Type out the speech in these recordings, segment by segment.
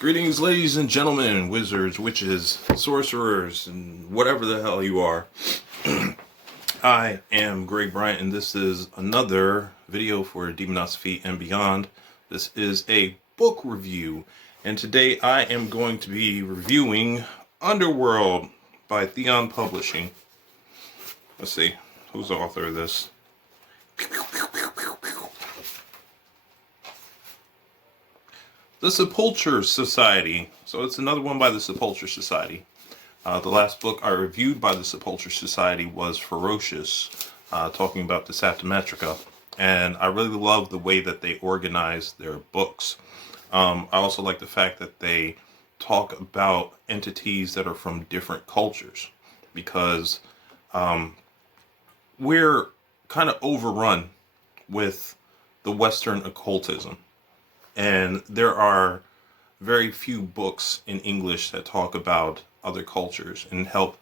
Greetings, ladies and gentlemen, wizards, witches, sorcerers, and whatever the hell you are. I am Greg Bryant, and this is another video for Demonosophy and Beyond. This is a book review, and today I am going to be reviewing Underworld by Theon Publishing. Let's see, who's the author of this? The Sepulture Society. So it's another one by the Sepulture Society. The last book I reviewed by the Sepulture Society was Ferocious, talking about the Saptometrica. And I really love the way that they organize their books. I also like the fact that they talk about entities that are from different cultures, because we're kind of overrun with the Western occultism. And there are very few books in English that talk about other cultures and help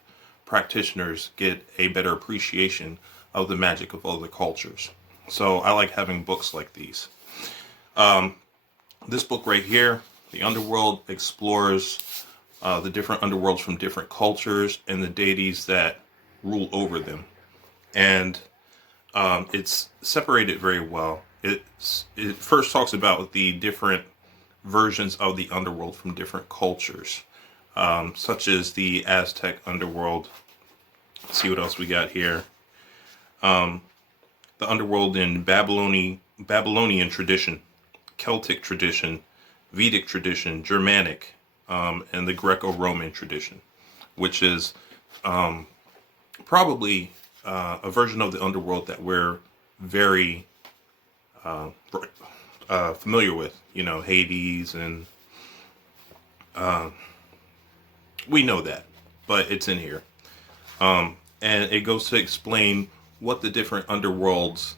practitioners get a better appreciation of the magic of other cultures. So I like having books like these. This book right here, The Underworld, explores the different underworlds from different cultures and the deities that rule over them. And it's separated very well. It first talks about the different versions of the underworld from different cultures, such as the Aztec underworld. Let's see what else we got here. The underworld in Babylonian tradition, Celtic tradition, Vedic tradition, Germanic, and the Greco-Roman tradition, which is probably a version of the underworld that we're very familiar with, Hades, and we know that, but it's in here. And it goes to explain what the different underworlds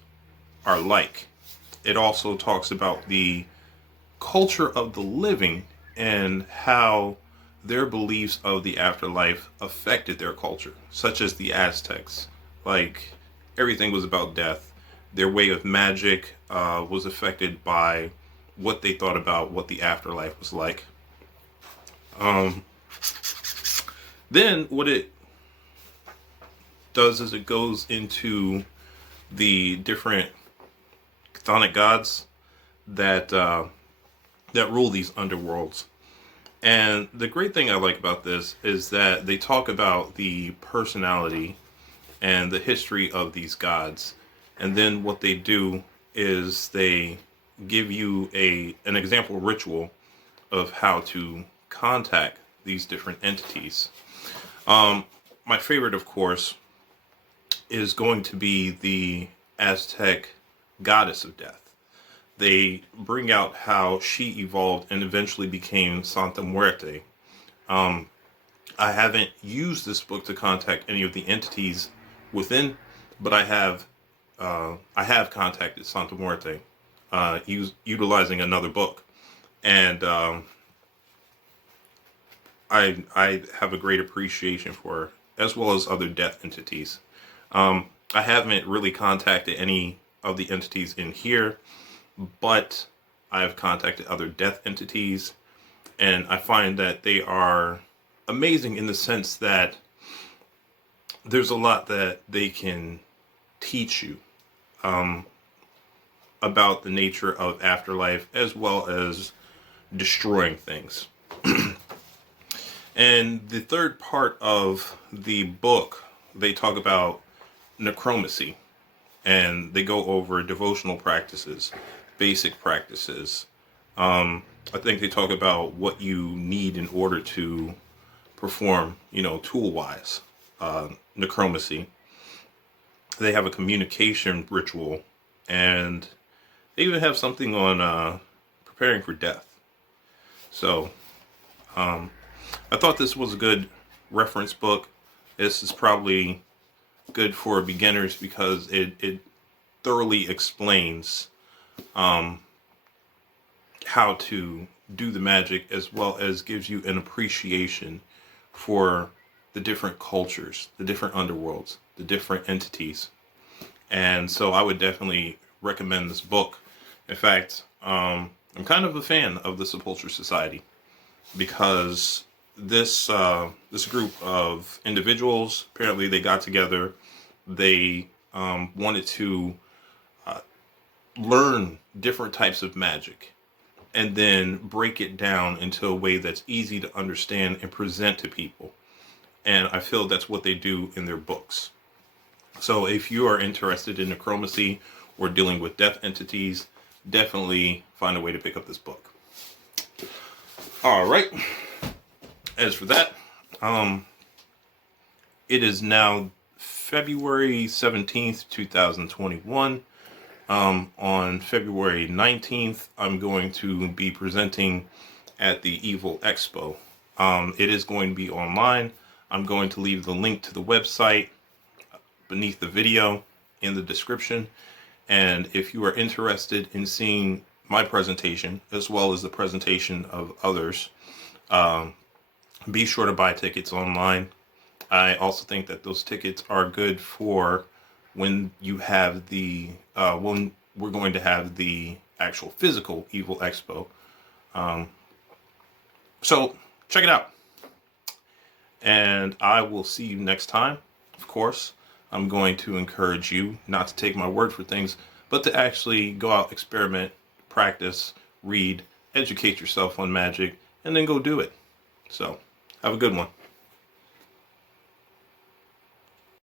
are like. It also talks about the culture of the living and how their beliefs of the afterlife affected their culture, such as the Aztecs. Like, everything was about death. Their way of magic was affected by what they thought about what the afterlife was like. Then what it does is it goes into the different Cthonic gods that rule these underworlds. And the great thing I like about this is that they talk about the personality and the history of these gods. And then what they do is they give you an example ritual of how to contact these different entities. My favorite, of course, is going to be the Aztec goddess of death. They bring out how she evolved and eventually became Santa Muerte. I haven't used this book to contact any of the entities within, but I have contacted Santa Muerte utilizing another book, and I have a great appreciation for her, as well as other death entities. I haven't really contacted any of the entities in here, but I've contacted other death entities, and I find that they are amazing in the sense that there's a lot that they can teach you about the nature of afterlife, as well as destroying things. And the third part of the book, they talk about necromancy, and they go over devotional practices, basic practices. I think they talk about what you need in order to perform, tool-wise, necromancy. They have a communication ritual, and they even have something on preparing for death. So I thought this was a good reference book. This is probably good for beginners because it thoroughly explains how to do the magic, as well as gives you an appreciation for the different cultures, the different underworlds, the different entities. And so I would definitely recommend this book. In fact, I'm kind of a fan of the Sepulture Society. because this group of individuals, apparently they got together. They wanted to learn different types of magic and then break it down into a way that's easy to understand and present to people. And I feel that's what they do in their books. So if you are interested in necromancy or dealing with death entities, definitely find a way to pick up this book. All right. As for that, it is now February 17th, 2021. On February 19th, I'm going to be presenting at the Evil Expo. It is going to be online. I'm going to leave the link to the website beneath the video in the description. And if you are interested in seeing my presentation, as well as the presentation of others, be sure to buy tickets online. I also think that those tickets are good for when you have when we're going to have the actual physical Evil Expo. So check it out. And I will see you next time. Of course, I'm going to encourage you not to take my word for things, but to actually go out, experiment, practice, read, educate yourself on magic, and then go do it. So have a good one.